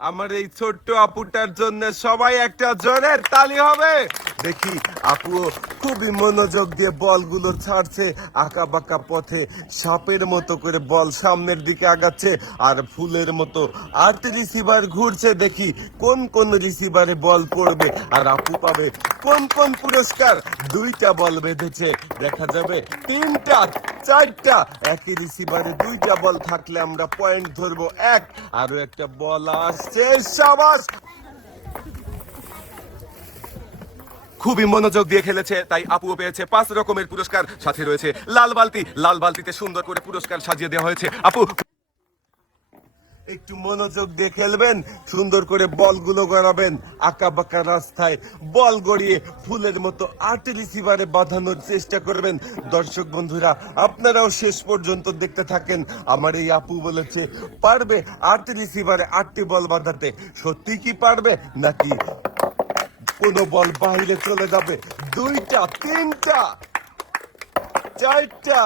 আমার এই ছোট্ট আপুটার জন্য সবাই একটা জোরের তালি হবে। দেখি আপুও খুবই মনোযোগ দিয়ে বলগুলো ছাড়ছে, আঁকা বাঁকা পথে সাপের মতো করে বল সামনের দিকে আগাচ্ছে, আর ফুলের মতো 8 রিসিভার ঘুরছে। দেখি কোন কোন রিসিভারে বল পড়বে আর আপু পাবে কোন কোন পুরস্কার। 2টা বল বেঁধেছে, দেখা যাবে 3টা 4টা। একই রিসিভারে 2টা বল থাকলে আমরা পয়েন্ট ধরবো 1। আরো একটা বল আসছে, সাবাস। খুবই মনোযোগ দিয়ে খেলেছে, তাই আপুও পেয়েছে 5 রকমের পুরস্কার। সাথে রয়েছে লাল বালতি, লাল বালতিতে সুন্দর করে পুরস্কার সাজিয়ে দেওয়া হয়েছে। আপু একটু মনোযোগ দিয়ে খেলবেন, সুন্দর করে বলগুলো গড়াবেন, আঁকা বাঁকা রাস্তায় বল গড়িয়ে ফুলের মতো 8 রিসিভারে বাঁধানোর চেষ্টা করবেন। দর্শক বন্ধুরা, আপনারাও শেষ পর্যন্ত দেখতে থাকেন। আমার এই আপু বলেছে পারবে 8 রিসিভারে 8টি বল বাঁধাতে। সত্যি কি পারবে, নাকি কোনো বল বাইরে চলে যাবে? 2টা 3টা 4টা।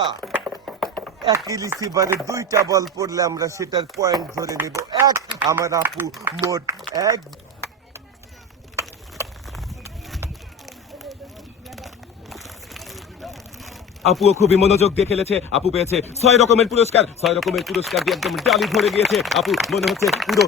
একই রিসিভারে 2টা বল পড়লে আমরা সেটার পয়েন্ট ধরে নেব 1। আমার আপু মোট 1। আপুও খুবই মনোযোগ দিয়ে খেলেছে, আপু পেয়েছে 6 রকমের পুরস্কার। 6 রকমের পুরস্কার দিয়ে একদম ডালি ধরে গিয়েছে। আপু মনে হচ্ছে পুরো